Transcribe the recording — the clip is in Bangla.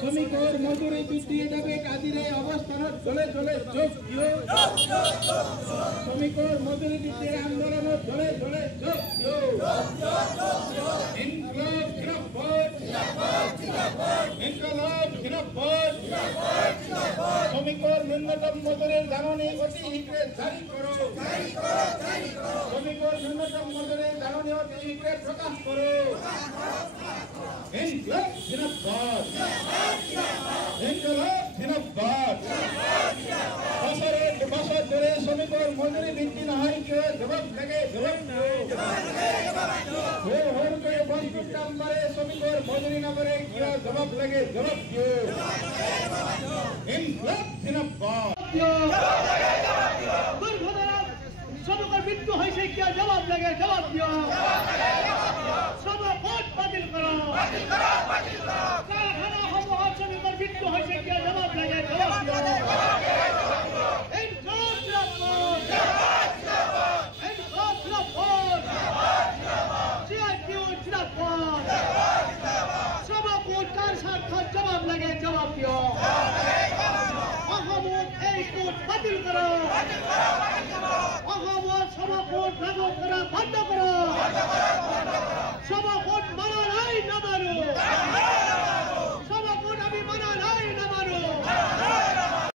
শ্রমিকৰ মজুৰি বৃদ্ধিৰ দাবী আজিৰে অৱস্থানত জ্বলে জ্বলে যোগ দিও। শ্রমিকৰ মজুৰি বৃদ্ধিৰ আন্দোলনত জ্বলে জ্বলে যোগ দিও। ইনকলাব জিন্দাবাদ, ইনকলাব জিন্দাবাদ। শ্রমিকৰ ন্যূনতম মজুরির জাননী অতি শীঘ্রে জারি করো। শ্রমিকৰ ন্যূনতম মজুরির জাননী অতি শীঘ্রে প্রকাশ করো। ইনকলাব জিন্দাবাদ, ইনকলাব জিন্দাবাদ। বছর ধরে শ্রমিকৰ মজুরি বৃদ্ধি নহয় কিয় জবাব লাগে, জবাব নাম্বারে শ্রমিকৰ মজুরি নাম্বারে কিয় জবাব লাগে, জবাব দিও। ইনকলাব জিন্দাবাদ। শ্রমিকৰ মৃত্যু হয়েছে কিয় জবাব লাগে, জবাব দিও। শ্রমিক ভোট বাতিল করো। কারখানা সমূহ শ্রমিকৰ মৃত্যু হয়েছে কিয় জবাব লাগে, জবাব দিও। জিন্দাবাদ, জিন্দাবাদ।